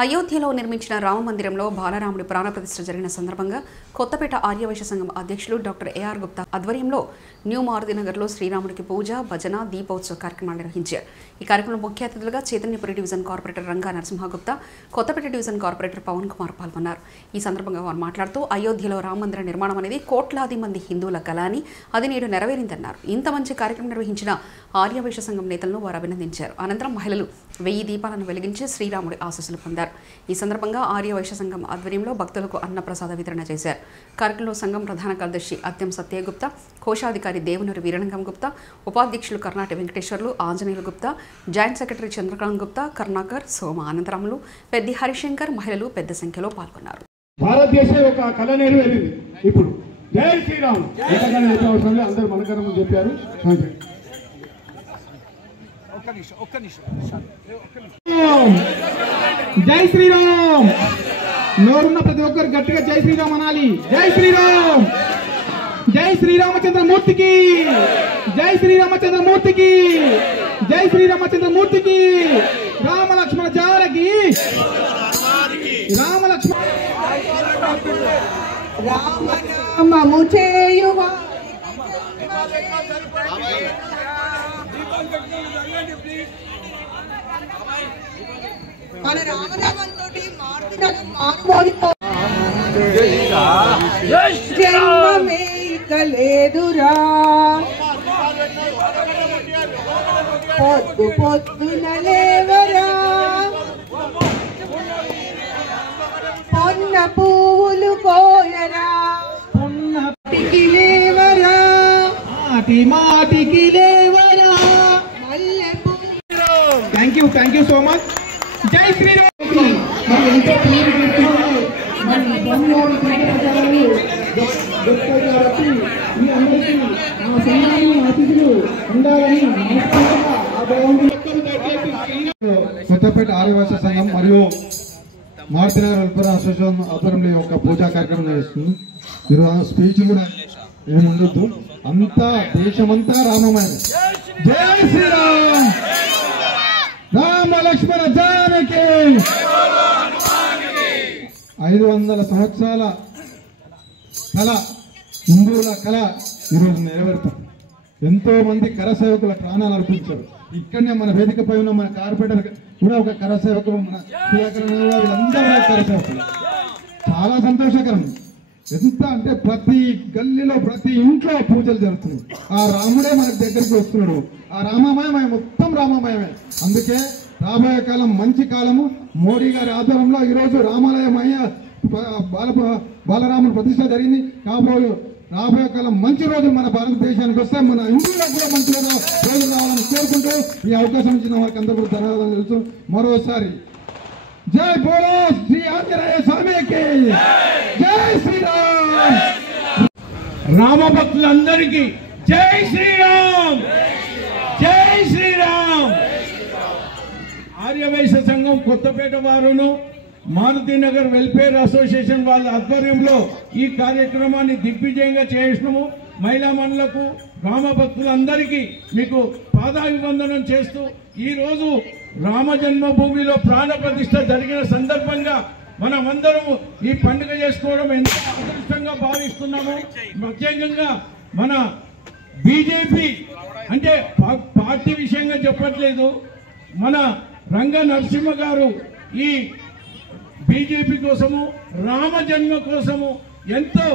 అయోధ్యలో నిర్మించిన రామమందిరంలో బాలరాముడి ప్రాణప్రతిష్ఠ జరిగిన సందర్భంగా కొత్తపేట ఆర్యవైశ్య సంఘం అధ్యక్షులు డాక్టర్ ఏఆర్ గుప్తా ఆధ్వర్యంలో న్యూ మారుతినగర్లో శ్రీరాముడికి పూజ, భజన, దీపోత్సవ కార్యక్రమాలు నిర్వహించారు. ఈ కార్యక్రమంలో ముఖ్య అతిథులుగా Chaitanyapuri division corporator Ranga Narasimha Gupta, Kothapet division corporator Pavan Kumar పాల్గొన్నారు. ఈ సందర్భంగా వారు మాట్లాడుతూ అయోధ్యలో రామమందిర నిర్మాణం అనేది కోట్లాది మంది హిందువుల కల అని అది నేడు నెరవేరిందన్నారు. ఇంత మంచి కార్యక్రమం నిర్వహించిన ఆర్యవైశ్య సంఘం నేతలను వారు అభినందించారు. అనంతరం మహిళలు 1000 దీపాలను వెలిగించి శ్రీరాముడి ఆశీస్సులు పొందారు. ఈ సందర్భంగా ఆర్యవైశ్య సంఘం ఆధ్వర్యంలో భక్తులకు అన్నప్రసాద వితరణ చేశారు. కార్యక్రమంలో సంఘం ప్రధాన కార్యదర్శి అత్యం సత్యగుప్తా, కోశాధికారి దేవునూరి వీరలింగం గుప్తా, ఉపాధ్యక్షులు కర్ణాటి వెంకటేశ్వర్లు, ఆంజనేయులు గుప్తా, జాయింట్ సెక్రటరీ చంద్రకాంత్ గుప్తా, కరుణాకర్, సోమ అనంతరాములు, పెద్ది హరిశంకర్, మహిళలు పెద్ద సంఖ్యలో పాల్గొన్నారు. భారతదేశం యొక్క కళ నెరవేరింది. ఇప్పుడు జై శ్రీరామ్ అందరూ మనకరం చెప్పారు. జై శ్రీరామ్. నోరున్న ప్రతి ఒక్కరు గట్టిగా జై శ్రీరామ్ అనాలి. జై శ్రీరామ్. జై శ్రీరామచంద్రమూర్తికి, జై శ్రీరామచంద్రమూర్తికి, జై శ్రీరామచంద్రమూర్తికి. రామ లక్ష్మణ జానకి, రామ లక్ష్మణ రామనామము చేయువా మన రామనామంతో జన్మమే ఇక లేదురా. పొద్దు పొద్దున లేవరా, పొన్న పువ్వులు కోయరా, పున్నటికి లేవరా, మాటి మాటికి లేవరా. Thank you so much. జై శ్రీరామ్. మరి ఎంతో పేరు మరి మీ అందరికీ మా సన్మానం అతిథులు ఉండాలని కొత్తపేట ఆర్యవైశ్య సంఘం మరియు మారుతినగర్ వెల్ఫేర్ అసోసియేషన్ ఆధ్వర్యంలో యొక్క పూజా కార్యక్రమం నిర్వహిస్తుంది. మీరు స్పీచ్ కూడా ఏమి ఉండొద్దు, అంతా దేశమంతా రామమయం. జై శ్రీరామ్. రామ లక్ష్మణ జానకి. 500 సంవత్సరాల కళ, హిందువుల కళ ఈరోజు నెరవేరుతాం. ఎంతో మంది కరసేవకుల ప్రాణాలు అర్పించారు. ఇక్కడనే మన వేదికపై ఉన్న మన కార్పొరేటర్ కూడా ఒక కరసేవకులు, మన వీళ్ళందరూ కరసేవకులు. చాలా సంతోషకరం. ఎంత అంటే ప్రతి గల్లీలో ప్రతి ఇంట్లో పూజలు జరుగుతున్నాయి. ఆ రాముడే మనకు దగ్గరికి వస్తున్నాడు. ఆ రామమయమే, మొత్తం రామమయమే. అందుకే రాబోయే కాలం మంచి కాలము. మోడీ గారి ఆధ్వర్యంలో ఈరోజు రామాలయమయ్య బాలరాముని ప్రతిష్ట జరిగింది. రాబోయే కాలం మంచి రోజులు మన భారతదేశానికి వస్తే మన హిందువులకు కూడా మంచి రోజులు రావాలని కోరుకుంటూ ఈ అవకాశం ఇచ్చిన వారికి అందరూ ధన్యవాదాలు తెలుసు. మరోసారి జై బోలో శ్రీ ఆంజనేయ స్వామికి, జై శ్రీరామ్. రామ భక్తులందరికీ జై శ్రీరామ్, జై శ్రీరామ్. ఆర్యవైశ్య సంఘం కొత్తపేట వారును మారుతినగర్ వెల్ఫేర్ అసోసియేషన్ వాళ్ళ ఆధ్వర్యంలో ఈ కార్యక్రమాన్ని దిగ్విజయంగా చేసినాము. మహిళా మనులకు, రామ భక్తులందరికీ మీకు పాదాభివందనం చేస్తూ ఈరోజు రామ జన్మభూమిలో ప్రాణ ప్రతిష్ఠ జరిగిన సందర్భంగా మనమందరము ఈ పండుగ చేసుకోవడం ఎంతో అదృష్టంగా భావిస్తున్నాము. ప్రత్యేకంగా మన బీజేపీ అంటే పార్టీ విషయంగా చెప్పట్లేదు, మన రంగా నరసింహ గారు ఈ బీజేపీ కోసము, రామ జన్మ కోసము ఎంతో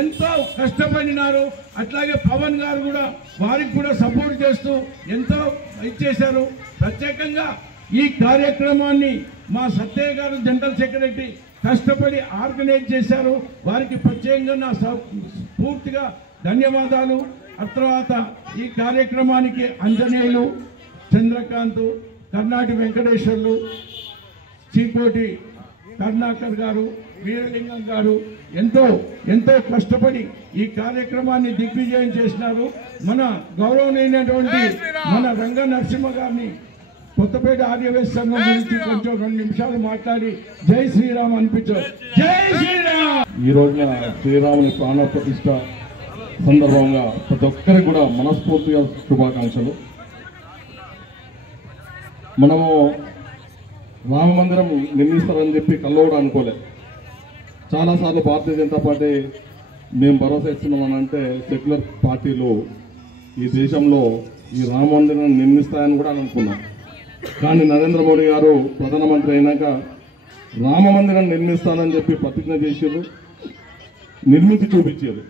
ఎంతో కష్టపడినారు. అట్లాగే పవన్ గారు కూడా వారికి కూడా సపోర్ట్ చేస్తూ ఎంతో ఇచ్చేశారు. ప్రత్యేకంగా ఈ కార్యక్రమాన్ని మా సత్యయ్య గారు జనరల్ సెక్రటరీ కష్టపడి ఆర్గనైజ్ చేశారు. వారికి ప్రత్యేకంగా నా పూర్తిగా ధన్యవాదాలు. ఆ తర్వాత ఈ కార్యక్రమానికి అంజనేయులు, చంద్రకాంత్, కర్ణాటి వెంకటేశ్వర్లు, చీకోటి కరుణాకర్ గారు, వీరలింగం గారు ఎంతో ఎంతో కష్టపడి ఈ కార్యక్రమాన్ని దిగ్విజయం చేసినారు. మన గౌరవనీయమైనటువంటి మన రంగా నరసింహ గారిని కొత్తపేట ఆర్యవైశ్య సంఘం గురించి కొంచెం 2 నిమిషాలు మాట్లాడి జై శ్రీరామ్ అనిపించారు. జై శ్రీరామ్. ఈ రోజున శ్రీరాముని ప్రాణ ప్రతిష్ఠ సందర్భంగా ప్రతి ఒక్కరికి కూడా మనస్ఫూర్తిగా శుభాకాంక్షలు. మనము రామ మందిరం నిర్మిస్తారని చెప్పి కల్లో కూడా అనుకోలే. చాలాసార్లు భారతీయ జనతా పార్టీ మేము భరోసా ఇస్తున్నామని అంటే సెక్యులర్ పార్టీలు ఈ దేశంలో ఈ రామ మందిరం నిర్మిస్తాయని కూడా అనుకున్నాం. కానీ నరేంద్ర మోడీ గారు ప్రధానమంత్రి అయినాక రామ మందిరం నిర్మిస్తానని చెప్పి ప్రతిజ్ఞ చేశారు, నిర్మించి చూపించారు.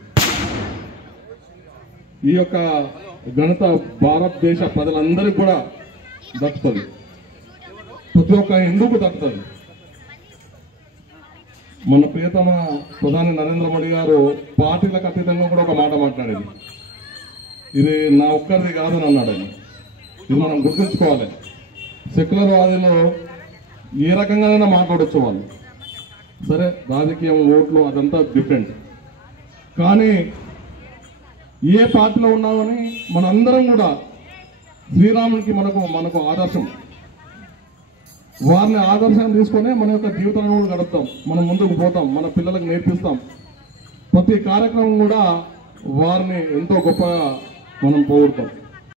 ఈ యొక్క ఘనత భారతదేశ ప్రజలందరికీ కూడా దక్కుతుంది, ప్రతి ఒక్క హిందూకు దక్కుతుంది. మన ప్రియతమ ప్రధాని నరేంద్ర మోడీ గారు పార్టీలకు అతీతంగా కూడా ఒక మాట మాట్లాడేది, ఇది నా ఒక్కరిది కాదని అన్నాడు ఆయన. ఇది మనం గుర్తుంచుకోవాలి. సెక్యులర్ వాదులు ఏ రకంగానైనా మాట్లాడచ్చు వాళ్ళు, సరే రాజకీయం ఓట్లు అదంతా డిఫరెంట్, కానీ ఏ పార్టీలో ఉన్నామని మనందరం కూడా శ్రీరామునికి మనకు ఆదర్శం. వారిని ఆదర్శం తీసుకొని మన యొక్క జీవితాలను గడుపుతాం, మనం ముందుకు పోతాం, మన పిల్లలకు నేర్పిస్తాం. ప్రతి కార్యక్రమం కూడా వారిని ఎంతో గొప్పగా మనం పోగొడతాం.